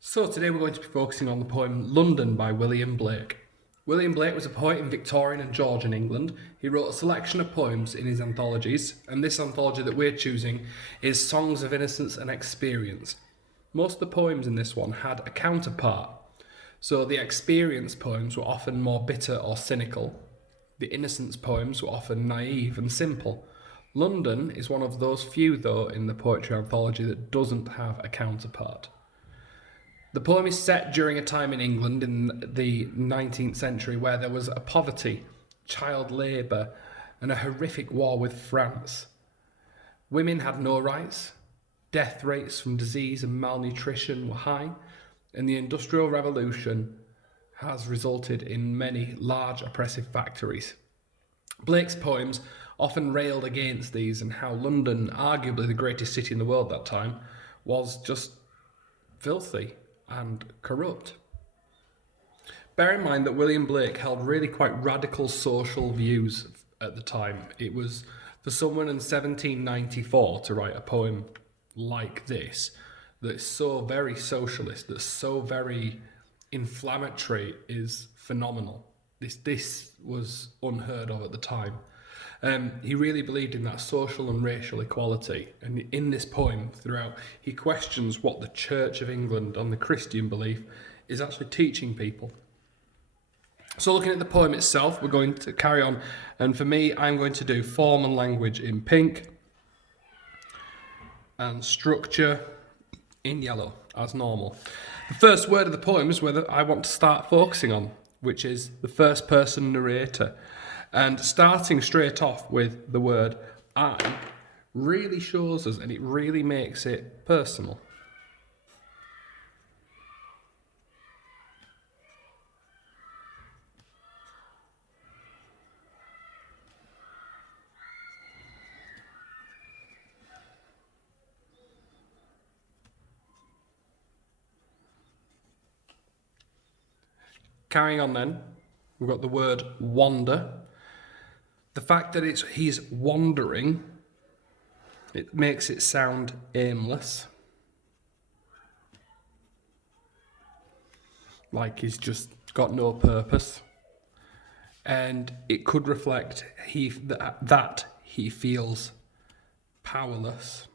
So today we're going to be focusing on the poem London by William Blake. William Blake was a poet in Victorian and Georgian England. He wrote a selection of poems in his anthologies, and this anthology that we're choosing is Songs of Innocence and Experience. Most of the poems in this one had a counterpart. So the experience poems were often more bitter or cynical. The innocence poems were often naive and simple. London is one of those few, though, in the poetry anthology that doesn't have a counterpart. The poem is set during a time in England in the 19th century where there was a poverty, child labour, and a horrific war with France. Women had no rights, death rates from disease and malnutrition were high, and the Industrial Revolution has resulted in many large oppressive factories. Blake's poems often railed against these and how London, arguably the greatest city in the world at that time, was just filthy and corrupt. Bear in mind that William Blake held really quite radical social views at the time. It was, for someone in 1794 to write a poem like this, that's so very socialist, that's so very inflammatory, is phenomenal. This was unheard of at the time. He really believed in that social and racial equality, and in this poem throughout he questions what the Church of England and the Christian belief is actually teaching people. So looking at the poem itself, we're going to carry on, and for me I'm going to do form and language in pink and structure in yellow as normal. The first word of the poem is where I want to start focusing on, which is the first person narrator. And starting straight off with the word I really shows us, and it really makes it personal. Carrying on then, we've got the word wander. The fact that he's wandering, it makes it sound aimless. Like he's just got no purpose. And it could reflect that he feels powerless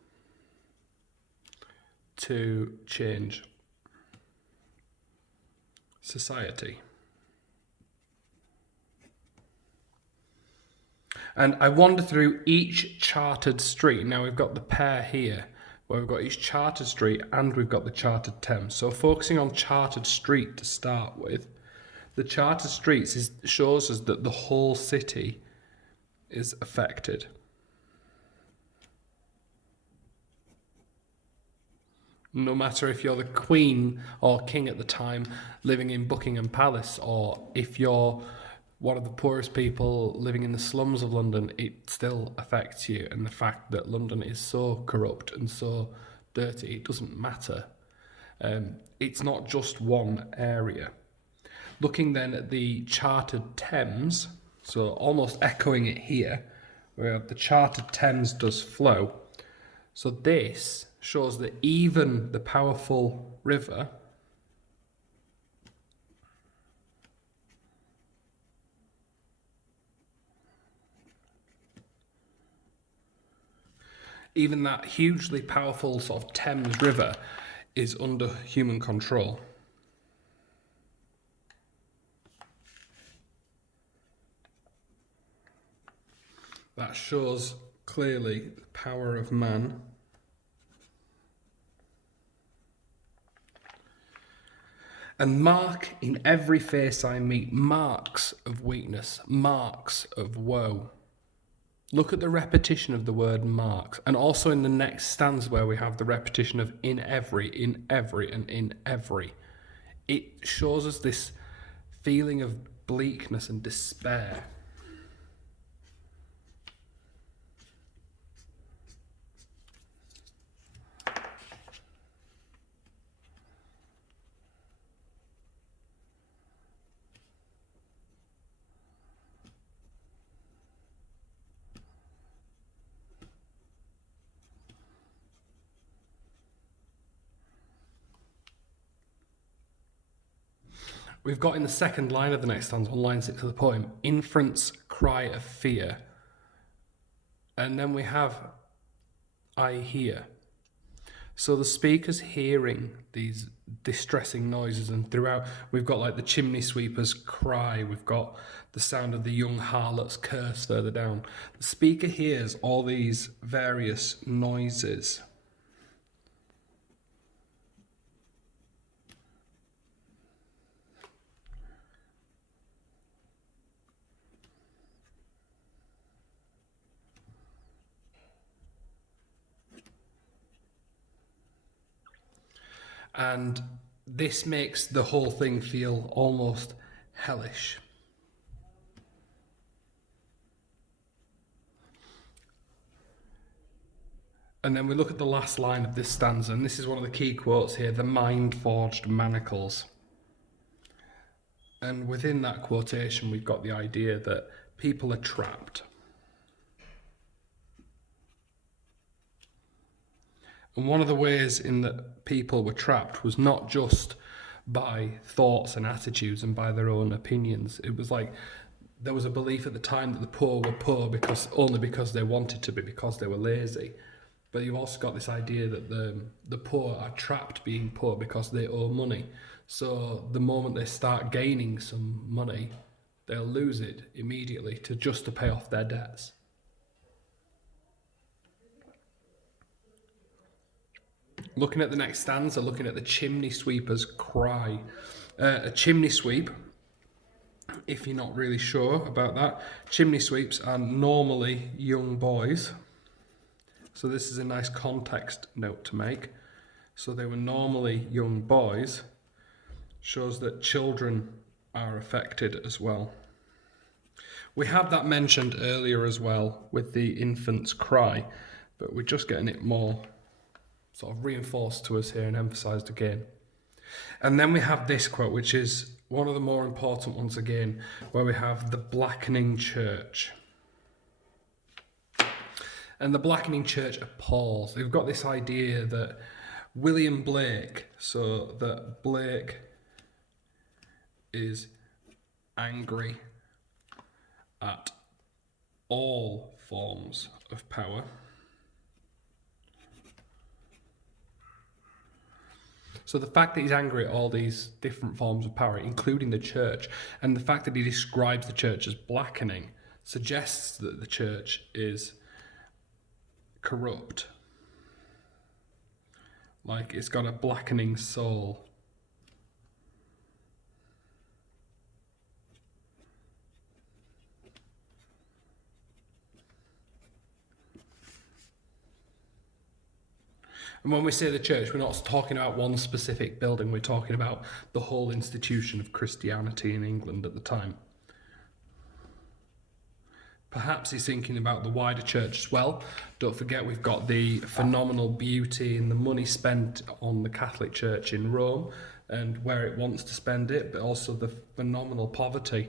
to change society. And I wander through each chartered street. Now we've got the pair here, where we've got each chartered street and we've got the chartered Thames. So focusing on chartered street to start with, the chartered streets shows us that the whole city is affected. No matter if you're the Queen or King at the time living in Buckingham Palace, or if you're one of the poorest people living in the slums of London, it still affects you. And the fact that London is so corrupt and so dirty, it doesn't matter. It's not just one area. Looking then at the chartered Thames, so almost echoing it here, where the chartered Thames does flow. So this shows that even the powerful river even that hugely powerful sort of Thames River is under human control. That shows clearly the power of man. And mark in every face I meet marks of weakness, marks of woe. Look at the repetition of the word marks, and also in the next stanza where we have the repetition of in every, and in every. It shows us this feeling of bleakness and despair. We've got in the second line of the next stanza, on line 6 of the poem, infants cry of fear. And then we have I hear. So the speaker's hearing these distressing noises, and throughout we've got like the chimney sweeper's cry, we've got the sound of the young harlot's curse further down. The speaker hears all these various noises. And this makes the whole thing feel almost hellish. And then we look at the last line of this stanza, and this is one of the key quotes here, the mind-forged manacles. And within that quotation, we've got the idea that people are trapped. And one of the ways in that people were trapped was not just by thoughts and attitudes and by their own opinions. It was like there was a belief at the time that the poor were poor only because they wanted to be, because they were lazy. But you've also got this idea that the poor are trapped being poor because they owe money. So the moment they start gaining some money, they'll lose it immediately to pay off their debts. Looking at the next stanza, looking at the chimney sweeper's cry. A chimney sweep, if you're not really sure about that, chimney sweeps are normally young boys. So this is a nice context note to make. So they were normally young boys. Shows that children are affected as well. We have that mentioned earlier as well with the infant's cry, but we're just getting it more sort of reinforced to us here and emphasised again. And then we have this quote, which is one of the more important ones again, where we have the blackening church. And the blackening church appalls. They've got this idea that William Blake, so that Blake is angry at all forms of power. So the fact that he's angry at all these different forms of power, including the church, and the fact that he describes the church as blackening, suggests that the church is corrupt. Like it's got a blackening soul. And when we say the church, we're not talking about one specific building, we're talking about the whole institution of Christianity in England at the time. Perhaps he's thinking about the wider church as well. Don't forget we've got the phenomenal beauty and the money spent on the Catholic Church in Rome and where it wants to spend it, but also the phenomenal poverty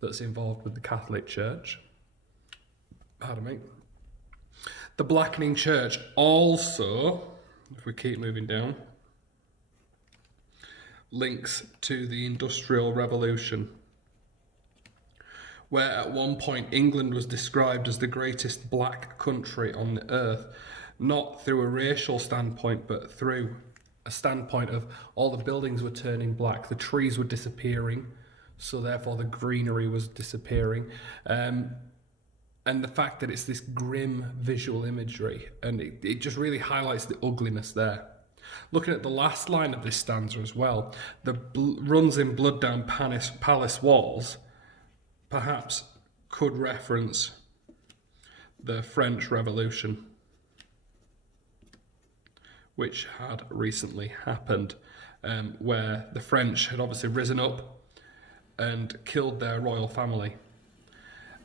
that's involved with the Catholic Church. Pardon me. The blackening church also, if we keep moving down, links to the Industrial Revolution, where at one point England was described as the greatest black country on the earth, not through a racial standpoint, but through a standpoint of all the buildings were turning black, the trees were disappearing, so therefore the greenery was disappearing. And the fact that it's this grim visual imagery, and it just really highlights the ugliness there. Looking at the last line of this stanza as well, the runs in blood down palace walls, perhaps could reference the French Revolution, which had recently happened, where the French had obviously risen up and killed their royal family.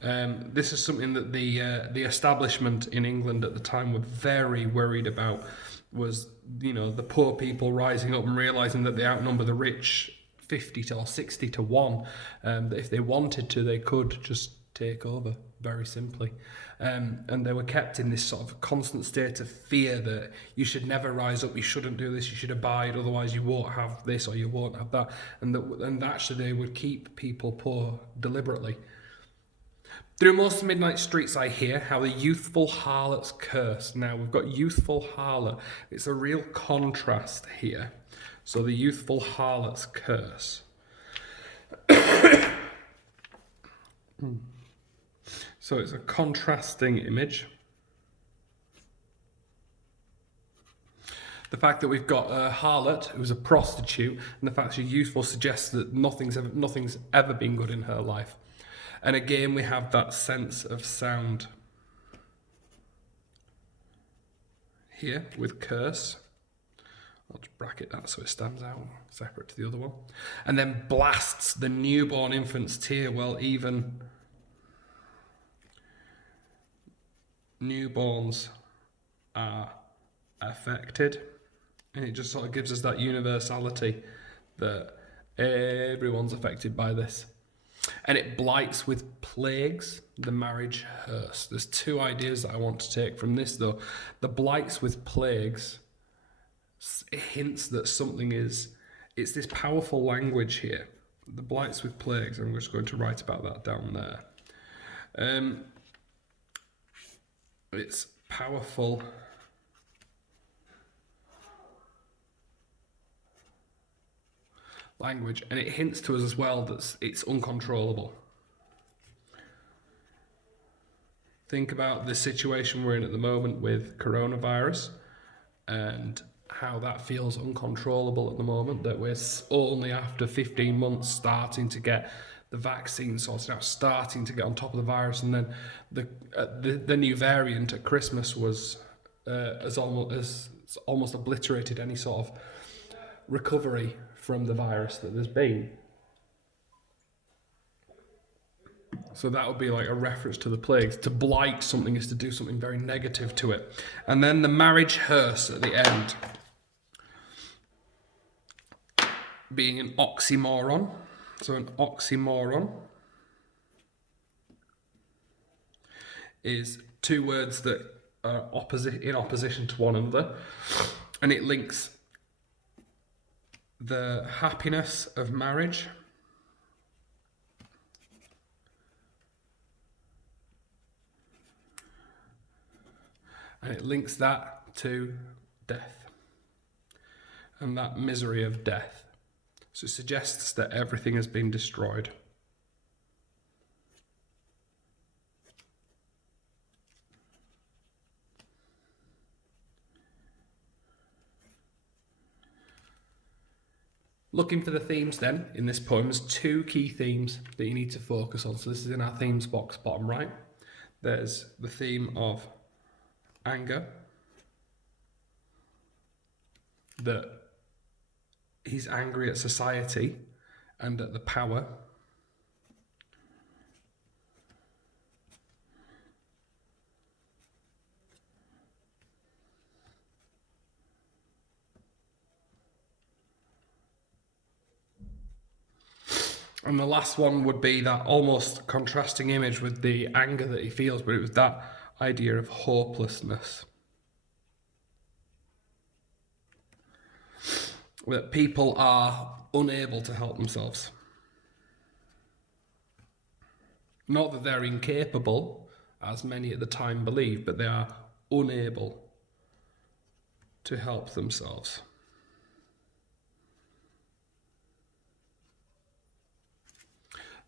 This is something that the establishment in England at the time were very worried about, was, the poor people rising up and realising that they outnumber the rich 50 or 60 to 1, that if they wanted to, they could just take over. very simply. And they were kept in this sort of constant state of fear that you should never rise up, you shouldn't do this, you should abide, otherwise you won't have this or you won't have that. And actually they would keep people poor deliberately. Through most midnight streets I hear how the youthful harlots curse. Now we've got youthful harlot. It's a real contrast here. So the youthful harlots curse. So it's a contrasting image. The fact that we've got a harlot who's a prostitute, and the fact she's youthful suggests that nothing's ever been good in her life. And again, we have that sense of sound here with curse. I'll just bracket that so it stands out separate to the other one. And then blasts the newborn infant's tear. Well, even newborns are affected. And it just sort of gives us that universality that everyone's affected by this. And it blights with plagues the marriage hearse. There's two ideas that I want to take from this, though. The blights with plagues hints that something is... It's this powerful language here. The blights with plagues. I'm just going to write about that down there. It's powerful language, and it hints to us as well that it's uncontrollable. Think about the situation we're in at the moment with coronavirus and how that feels uncontrollable at the moment, that we're only after 15 months starting to get the vaccine sorted out, starting to get on top of the virus, and then the new variant at Christmas was has almost obliterated any sort of recovery from the virus that there's been. So that would be like a reference to the plagues. To blight something is to do something very negative to it. And then the marriage hearse at the end being an oxymoron. So an oxymoron is two words that are in opposition to one another, and it links the happiness of marriage and it links that to death and that misery of death. So it suggests that everything has been destroyed. Looking for the themes then in this poem, there's two key themes that you need to focus on. So this is in our themes box, bottom right. There's the theme of anger, that he's angry at society and at the power. And the last one would be that almost contrasting image with the anger that he feels, but it was that idea of hopelessness. That people are unable to help themselves. Not that they're incapable, as many at the time believed, but they are unable to help themselves.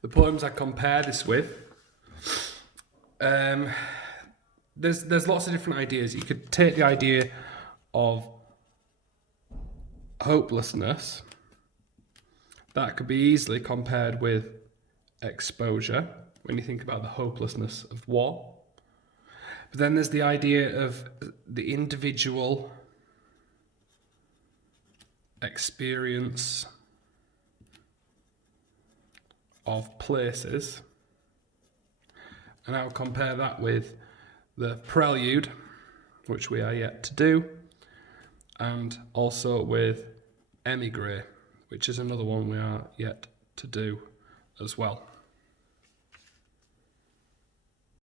The poems I compare this with, there's lots of different ideas. You could take the idea of hopelessness. That could be easily compared with exposure, when you think about the hopelessness of war. But then there's the idea of the individual experience of places, and I'll compare that with the prelude, which we are yet to do, and also with Emigre, which is another one we are yet to do as well.